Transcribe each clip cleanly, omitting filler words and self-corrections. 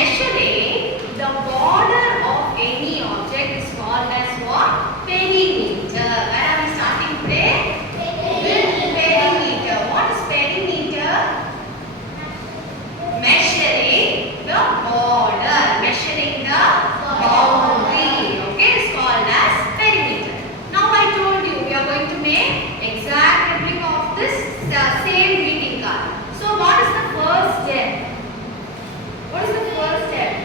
measuring the border of any object is called as what? Perimeter. Where are we starting today? Perimeter. What is perimeter? Measuring the border. Measuring the boundary. Okay, it's called as perimeter. Now I told you we are going to make exact replica of this same greeting card. So what is the first step? What is the first step?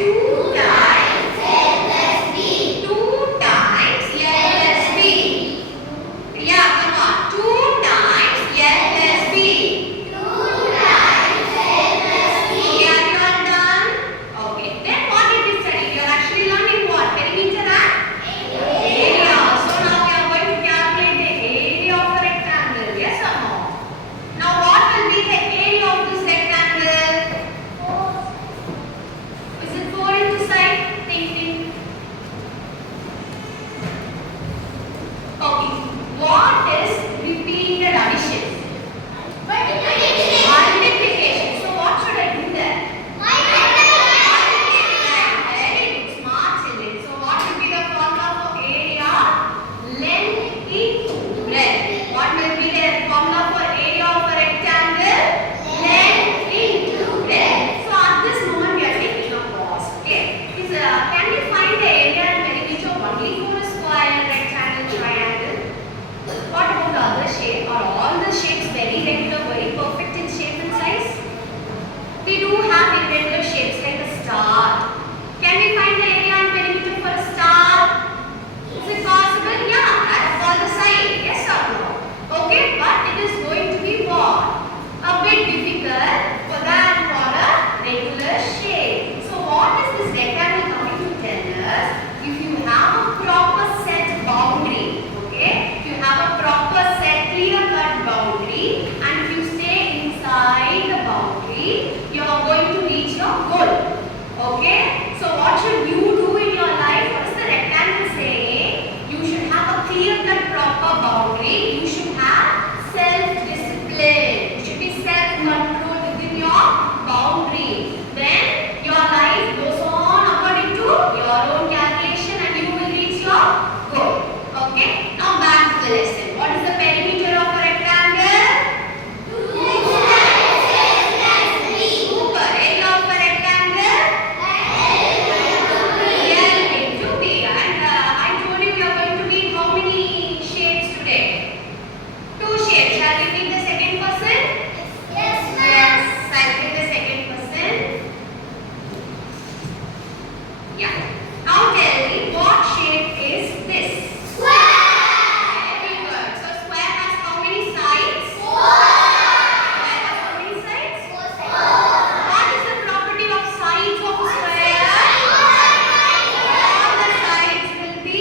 2 times 2 times L plus B. Yeah, come on. 2 times L plus B. Okay, are you all done? Okay. Then what did we study? We are actually learning what? Perimeter and area. So now we are going to calculate the area of a rectangle. Yes or no? Now what will be the area of this rectangle? Is it 4 into side? Think, think. Okay. What is repeated addition? Multiplication. So what should I do there? Very good. Smart children. So what will be the formula for area? Length into breadth. What will be the formula for area of a rectangle? Length into breadth. So at this moment we are taking a pause. Okay. Can we find the area and perimeter only for a square, rectangle, triangle? What about the other shape? Are all the shapes very regular, very perfect in shape and size? We do have irregular shapes like a star. Can we find the area and perimeter for a star? Is it possible? Yeah, that's all the sides. Yes or no? Okay, but it is going to be what? A bit difficult than for a regular shape. So what is this rectangle coming to tell us? If you have a proper set boundary, okay? If you have a proper set clear-cut boundary, and if you stay inside the boundary, you are going to reach your goal. Okay? So what should you do in your life? What is the rectangle saying? You should have a clear-cut proper boundary. You should have self-discipline. You should be self-control within your boundary. Then your life goes on according to your own calculation and you will reach your goal. Okay? Now back to the lesson. What is the perimeter of a rectangle? Super. Area of a rectangle? L into B. And I told you we are going to meet how many shapes today? 2 shapes. Shall we meet the second person? Yes, I'll be the second person. Yeah. Now tell me, what shape is this? Very good. So square has how many sides? 4. Square has how many sides? 4. What is the property of sides of a square? All the sides will be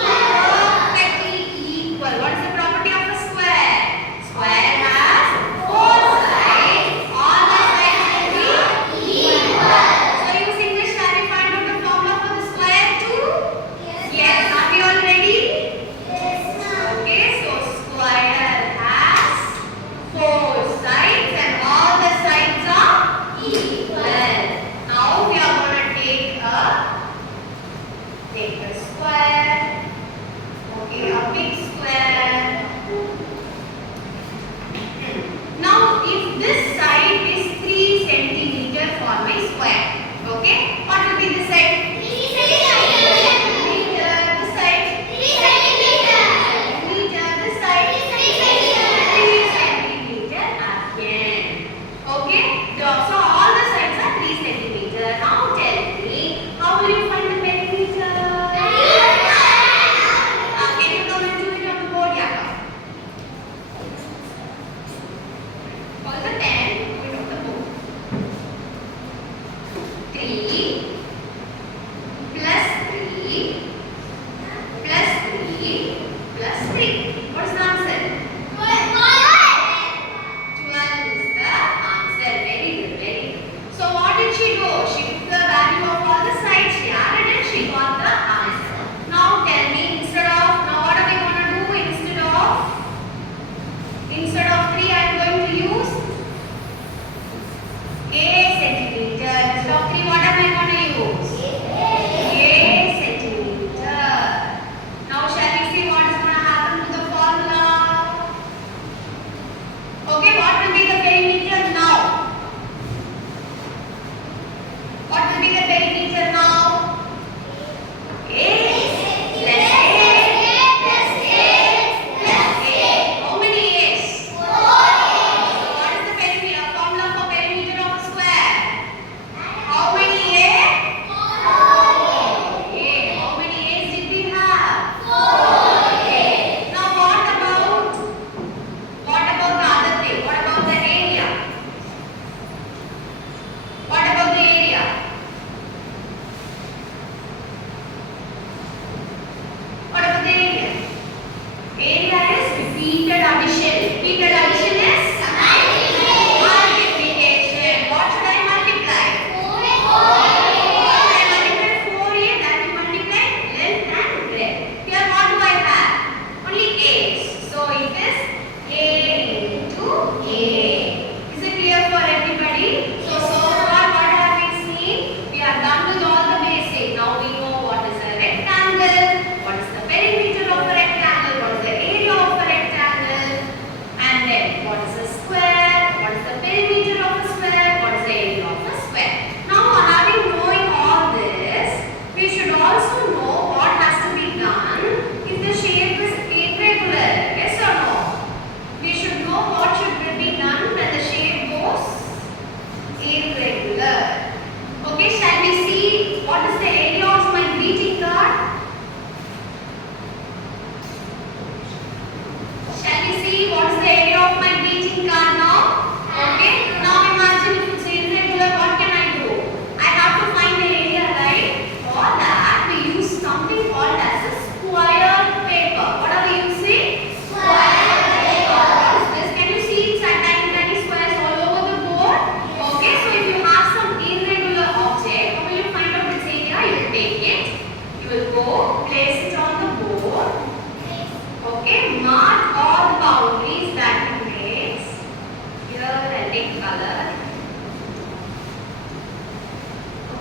perfectly equal. What is the property of a square? Square has 4 sides. All the sides will be equal. So using this, shall we find out the formula for the square too? Yes. Are we all ready? Okay, so square has 4 sides and all the sides are equal. Now we are going to take a square. Okay, a big square. Now if this side is 3 centimeter for my square, okay, what will be the side? 3 centimeter. This side? 3 centimeter. This side? 3 centimeter again. Okay, so all the sides are 3 centimeter. Now tell me, how will you find the perimeter? Can you come and do it on the board? Yeah. Call the pen, do it on the board. 3 plus 3 plus 3 plus 3. What is the answer? 12 is the answer. Very good, very good. So what did she do? She took the value of all the sides, she added it, she got the answer. Now tell me, now what are we going to do instead of 3 I am going to use a centimeter. Instead of 3 what am I going to use? A centimeter. Now shall we see what is going to happen to the formula? Okay, what will be the perimeter now? What will be the perimeter now? A plus A plus A plus A. How many A's? 4 A's. So what is the formula for perimeter of a square? How many A's?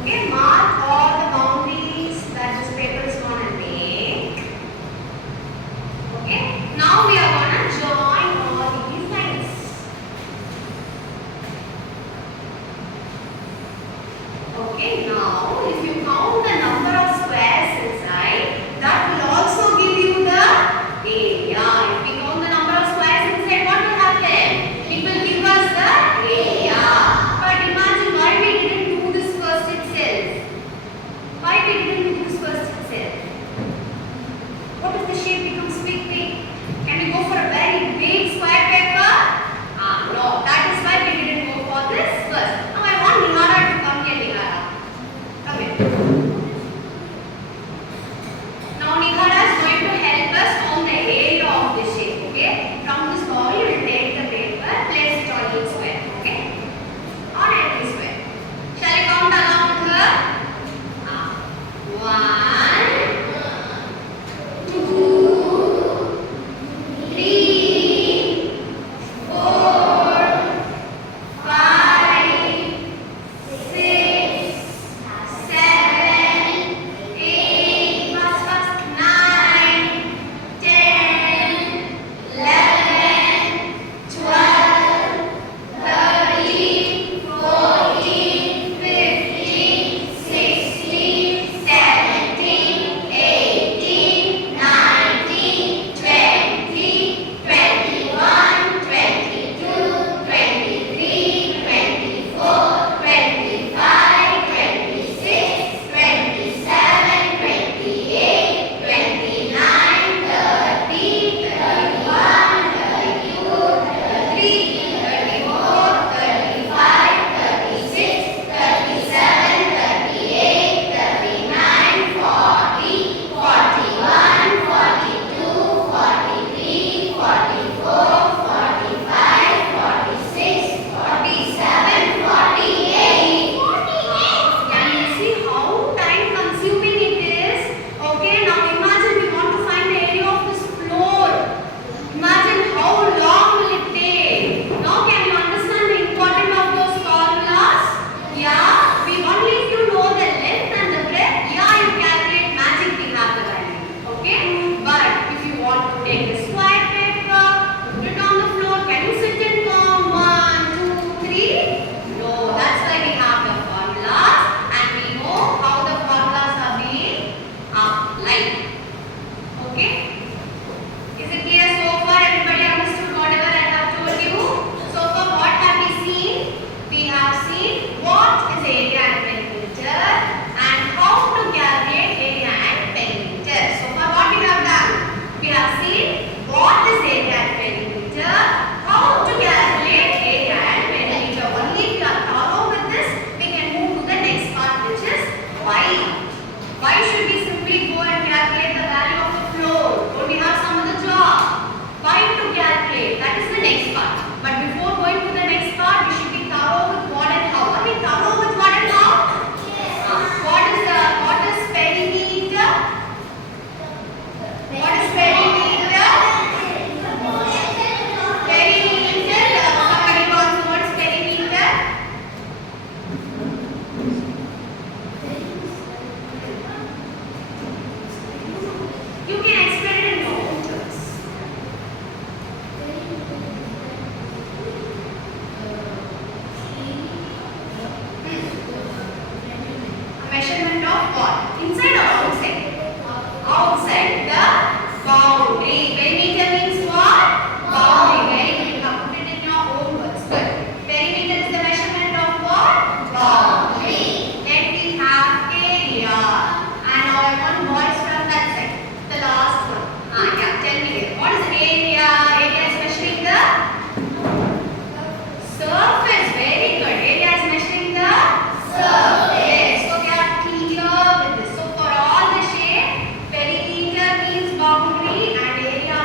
Okay, mark all the boundaries that this paper is gonna make. Okay, now we are gonna join all these lines. Okay, now if you count the number of squares inside, that will also give you the area. If we count the number of squares inside, what will happen? It will give us the area. But imagine why we didn't do this first itself. Why we didn't do this first itself? What if the shape becomes big? Can we go for a very big square paper? No. That is why we didn't go for this first. Now I want Nihara to come here, Nihara. Come here. Now Nihara is going to help us on the area of this shape. Okay? From this ball, you will take the paper, place it on each square. Okay? On every square. Shall I count along with her? 1, 2, 3, 4, 5, 6, 7, 8, 9, 10, 11, 12, 13, 14, 15, 16, 17, 18, 19, 20, 21, 22, 23, 24, 25, 26, 27, 28, 29, 30, 31, 32, 33, 34, 35, 36, 37, 38, 39, 40, 41, 42, 43, 44, 45, 46, 47, 48. Can you see how time consuming it is? Okay, now imagine we want to find the area of this floor. Imagine how long will it take. Now can you understand the importance of those formulas? Yeah, we only if you know the length and the breadth, yeah, you calculate magic we have the value. Okay, but if you want to take the square paper, put it on the floor, can you sit and count 1, 2, 3? No, that's why we have the formulas and we know how the formulas are being applied. Okay? Is it clear so far? Everybody understood whatever I have told you? So far, what have we seen? We have seen what is area and perimeter and how to calculate area and perimeter. So far, what we have done? We have seen what is area and perimeter, how to calculate area and perimeter. Only if you are thorough with this, we can move to the next part, which is why. Why should we simply go and calculate the value of the floor? Don't we have some other job? Why to calculate? That is the next part. But before going to the next part, we should be thorough with what and how. Are we thorough with what and how? What is perimeter? What is perimeter? Perimeter. Somebody wants what is perimeter? You can explain it in your own terms. A measurement of what? Inside or outside? Outside the boundary. Perimeter means what? Boundary. Very good. You have put it in your own words. Good. Perimeter is the measurement of what? Boundary. Then we have area. And now I want boys from that side. The last one. Yeah. Tell me here. What is area? Area is measuring the surface. Very good. Area is measuring the surface. So we are clear with this. So for all the shape, perimeter means boundary and area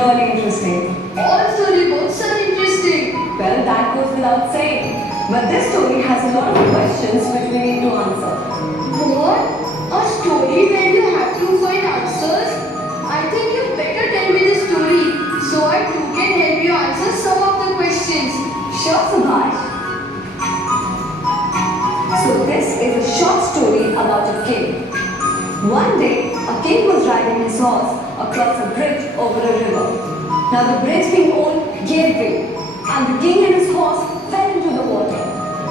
really interesting. All storybooks are interesting. Well, that goes without saying. But this story has a lot of questions which we need to answer. What? A story where you have to find answers? I think you better tell me the story so I too can help you answer some of the questions. Sure, Subhash. So this is a short story about a king. One day, a king was riding his horse across a bridge over a river. Now the bridge being old gave way, and the king and his horse fell into the water.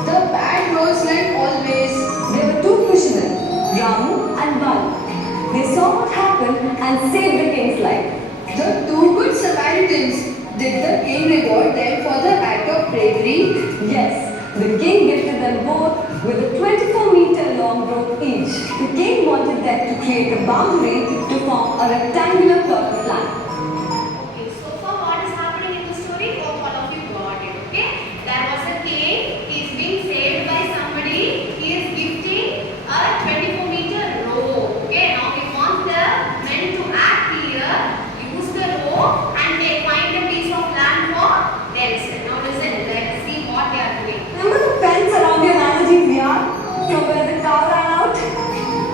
The bad roads like always. There were two fishermen, Ramu and Balu. They saw what happened and saved the king's life. The two good Samaritans. Did the king reward them for the act of bravery? Yes, the king gifted them both with a 24-meter long rope each. The king wanted them to create a boundary to form a rectangular plot of land. Okay, so far what is happening in the story? Hope all of you got it. Okay, there was a king. He is being saved by somebody. He is gifting a 24-meter rope. Okay, now we want the men to act here. Use the rope and they find a piece of land for themselves. Now listen, let us see what they are doing. Remember the fence around your analogies, yeah? From where the cow ran out?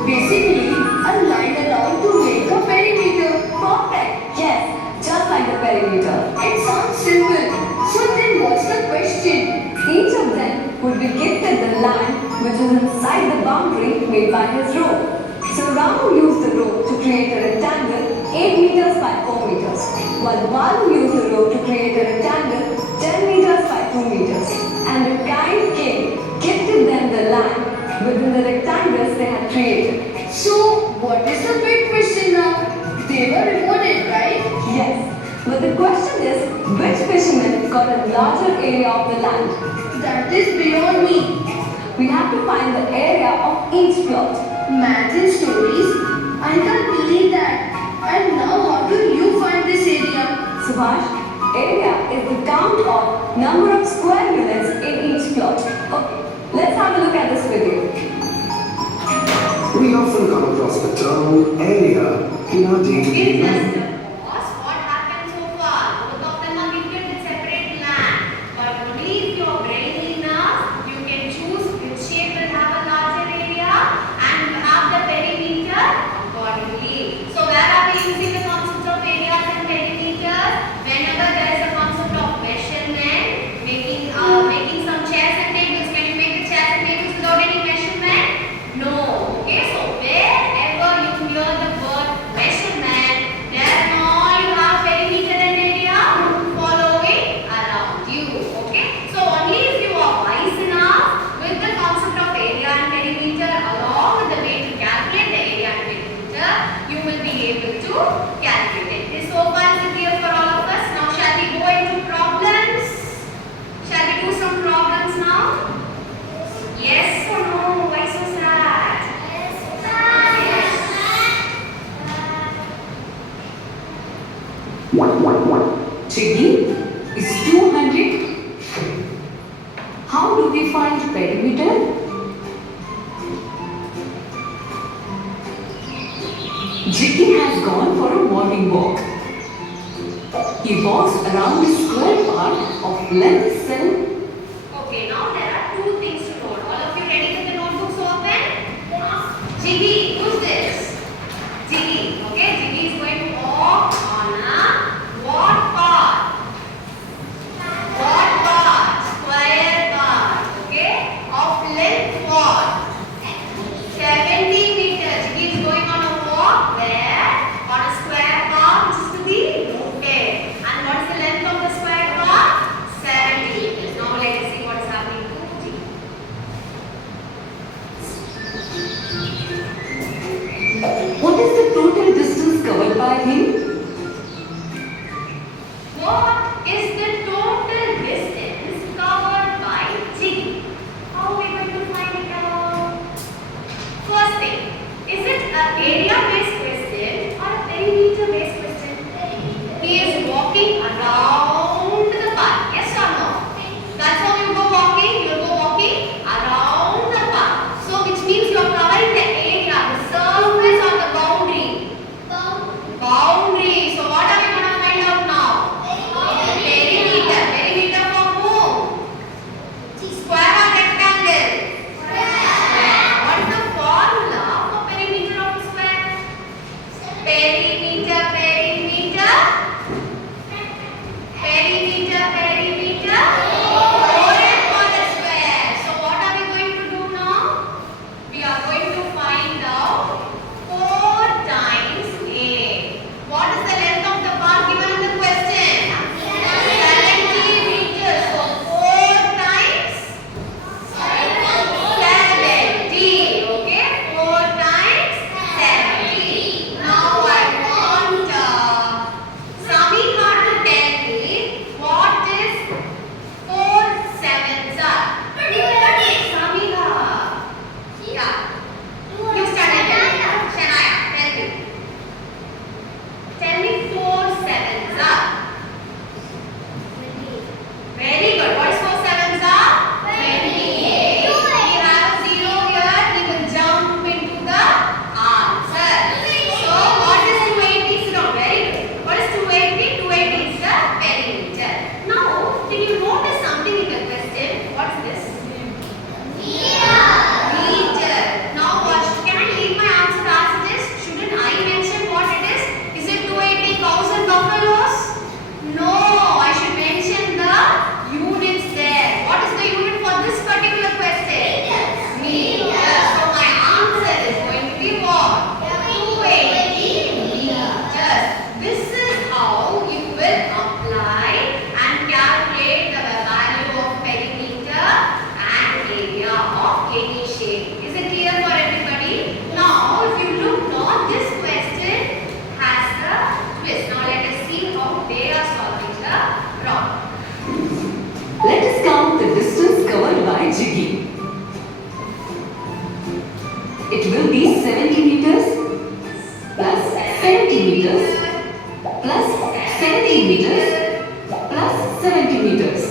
Basically, a line around to make a perimeter. Perfect! Yes, just like the perimeter. It sounds simple. So then what's the question? Each of them would be gifted the land which is inside the boundary made by his rope. So Ramu used the rope to create a rectangle 8 meters by 4 meters, while Balu used the rope to create a rectangle 10 meters by 2 meters. And the kind king gifted them the land within the rectangles they had created. So what is the big question now? They were rewarded, right? Yes, but the question is, which fisherman got a larger area of the land? That is beyond me. We have to find the area of each plot. Math and stories? I can't believe that. And now how do you find this area? Sboajc, area is the count of number of square units in each plot. Okay, let's have a look at this video. We often come across the term area in our day-to-day life. What happened so far? Both of them are gifted with separate land. But only if you are brainy enough, you can choose which shape will have a larger area and have the perimeter accordingly. So where are we using the concept of areas and perimeters? Whenever there is a concept of measurement, making some chairs and tables. Can you make the chairs and tables without any measurement? No. Okay, so wherever you hear the word measurement, there and all you have perimeter and area following around you. Okay, so only if you are wise enough with the concept of area and perimeter along with the way to calculate the area and perimeter, you will be able to calculate it. This so far is clear for all of us. Now shall we go into problems? Shall we do some problems now? Yes or no? Why so sad? Chiggy is 200. How do we find perimeter? Jiggy has gone for a morning walk. He walks around the square part of length 7. Okay, now there are two things to note. All of you ready with the notebooks open? Jiggy, who's this? Jiggy. Okay, Jiggy is going to walk on a what path? What path? Square path. Okay, of length what? 70 meters. Jiggy is going on a walk where? On a square path which is to be rooted. And what is the length of the square path? 70 meters. Now let us see what is happening to Jiggy. What is the total distance covered by him? What is the total distance covered by Jiggy? How are we going to find it out? First thing, is it an area-based question or a perimeter-based question? He is walking around the path. Yes or no? That's how you go walking. You go walking around the path. So which means you are covering the area, the surface or the boundary. Boundary. So what are we going to find out now? Jiggy. It will be 70 meters plus 70 meters plus 70 meters plus 70 meters.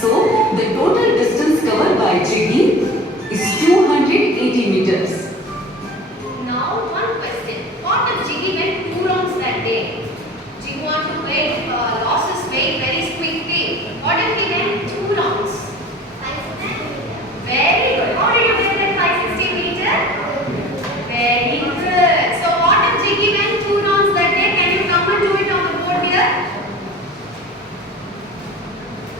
So, the total distance covered by Jiggy is 280 meters. Now, one question. What if Jiggy went 2 rounds that day? Jiggy want to weight, lost his weight very quickly. What if he went 2 rounds? Very good. How did you get that 560 meter? Very good. So, what if Jiggy went 2 rounds that day? Can you come and do it on the board here?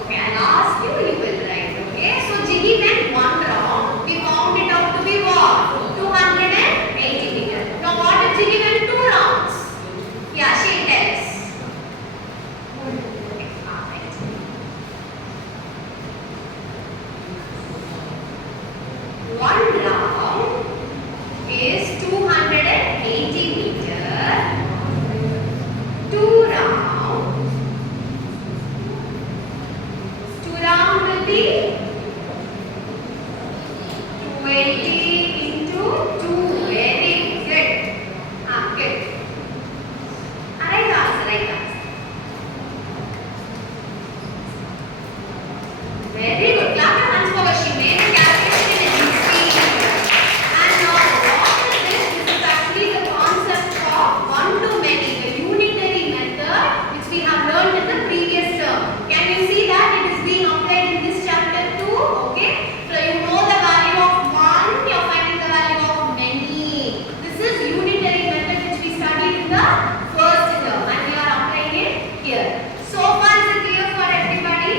Okay, I'll ask you, you will write. Okay, so Jiggy went 1 round. We found it out to be what? 280 meters. Now, what if Jiggy went 2 rounds? Yeah, she tells. One round is 280 meters. 2 rounds. 2 round will be 280 into 2. Very good. Good. Right answer, right answer. Very good. Clap your hands for her. She made a calculation in speed. And now, what is this? This is actually the concept of one-to-many, the unitary method which we have learned in the previous term. Can you see that it is being applied in this chapter too? Okay. So you know the value of 1, you are finding the value of many. This is unitary method which we studied in the first term and we are applying it here. So far is it clear for everybody?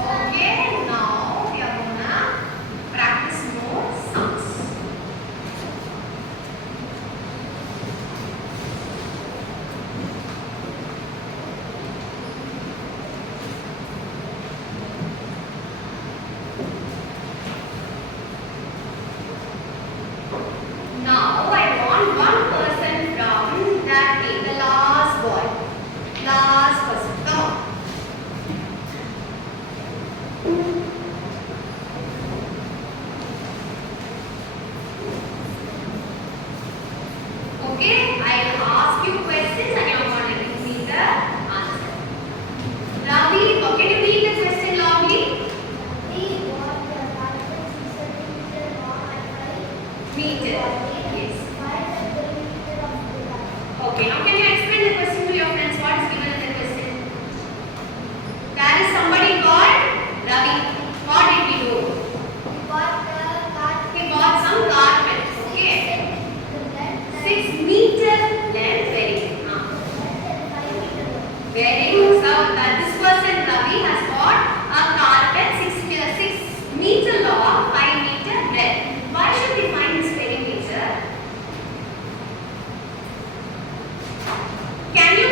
Okay, now we are gonna practice more sums. Now I want one person from that team, the last boy. Last person, come on. Okay, I'll ask you questions and you're going to give me the answer. Ravi, can you read the question loudly? Meter. Yes. Okay, now can you explain the question to your friends? What is given in the question? There is somebody called Ravi. What did we do? We bought some carpet. Okay. 6 meter length. Very good. Very good. So this person Ravi has got a carpet 6 meter long, 5 meter breadth. Why should we find this perimeter? Can you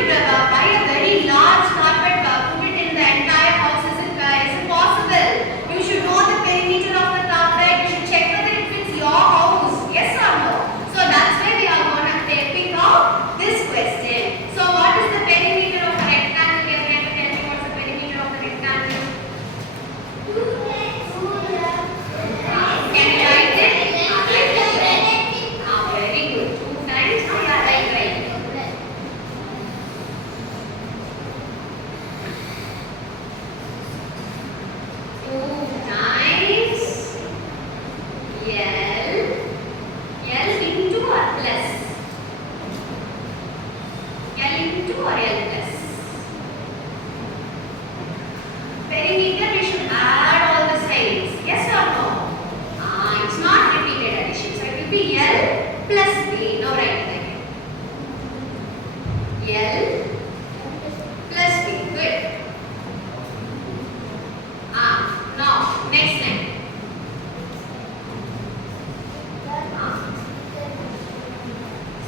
buy a very large carpet, put it in the entire house? Is it possible? You should know the perimeter of the carpet. You should check whether it fits your house. Yes or no? So that's why we are going to pick out this question. So what is the perimeter of a rectangle? You have to tell me what's the perimeter of the rectangle. Can you write it? Very good. 2 times. Yeah, right. 2 times L into or plus? L into or L plus? Perimeter we should add all the sides. Yes or no? It's not repeated addition. So it will be L plus B. Now write it again. L plus B. Good. Now next line.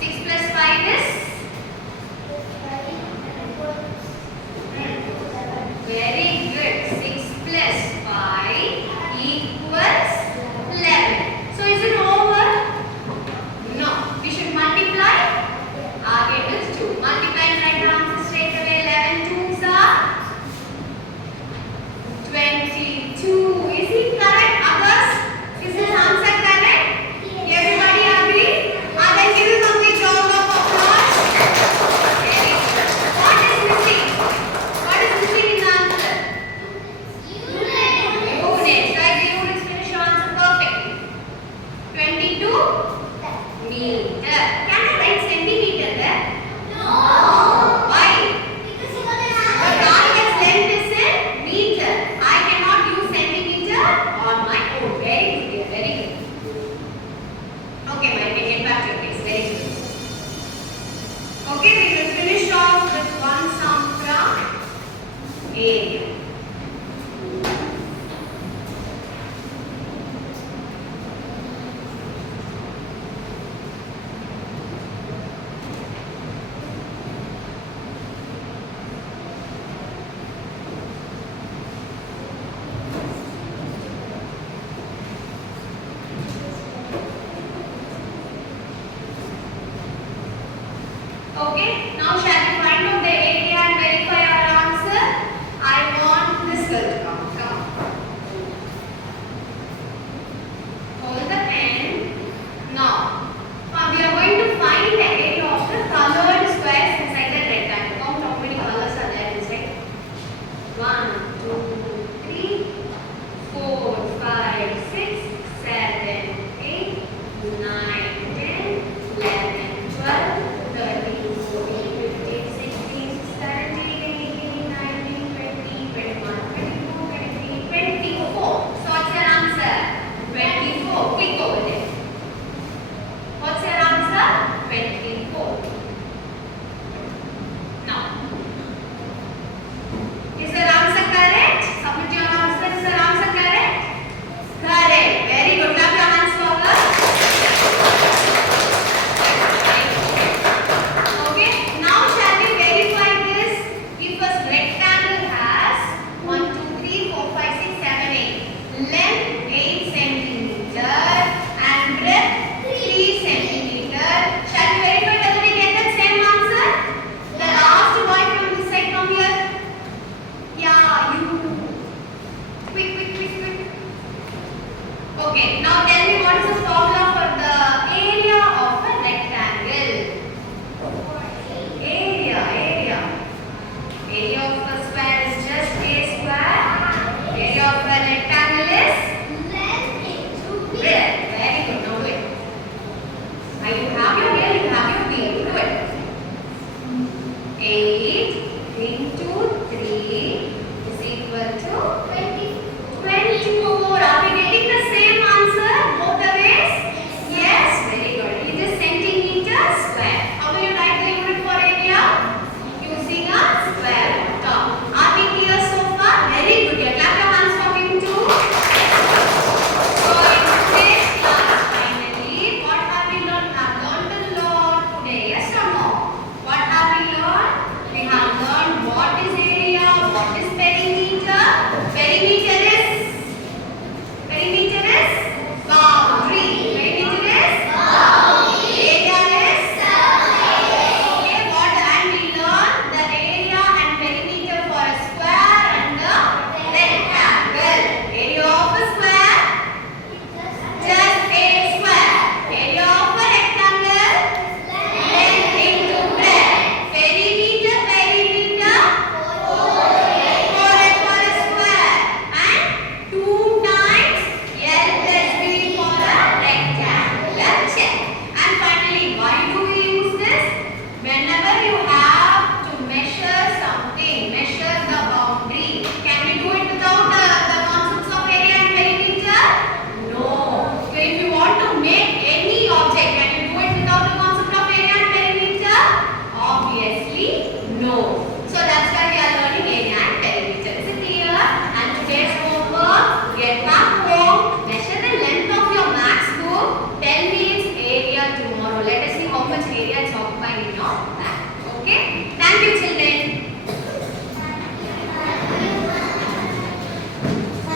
6 plus 5 is? Very good. 6 plus 5 equals 11. So is it over? No. area. Okay, now shall we find out the area and verify our answer? I want this girl to come. Come. Hold the pen. Now, we are going to find the area of the colored squares inside the rectangle. Count how many colors are there inside. 1, 2, 3, 4, 5, 6, 7, 8, 9, 10, 11, 12. 13, 14, 15, 16, 17, 18, 19, 20, 21, 22, 23, 24. So what's your answer? 24. Quick over there. What's your answer? 24. Now, is your answer correct? Submit your answer. Is your answer correct? Correct. Very good. Clap your hands for her. Okay, now shall we verify this? If a rectangle has 1, 2, 3, 4, 5, 6, 7, 8, length 8 centimeter and breadth 3 centimeter, shall we verify whether we get the same answer? The last boy from this side, come here. Yeah, you. Quick, quick, quick, quick. Okay, now tell me what is the formula for the area of a rectangle? Area of a square is just a square. Area of a rectangle is breadth. Very good. Now do it. You have your A, you have your B. Do it. 8 into 3 is equal to 24. Are we getting the same answer both the ways? Yes. Very good. It is centimeter square. How will you write the unit for area? Using a square top. Are we clear so far? Very good. Clap your hands for him too. So in today's class, finally, what have we learned? We have learned a lot today. Yes or no? What have we learned? We have learned what is area, what is perimeter. Perimeter is boundary. Perimeter is boundary. Area is okay. What and we learned the area and perimeter for a square and a rectangle. Area of a square, just a square. Area of a rectangle, length into breadth. Perimeter, for a square, and 2 times L plus B for a rectangular check. And finally, why do we use this? Whenever you have to measure something, measure the boundary. Can we do it without the concepts of area and perimeter? No. So if you want to make any object, can you do it without the concept of area and perimeter? Obviously, no.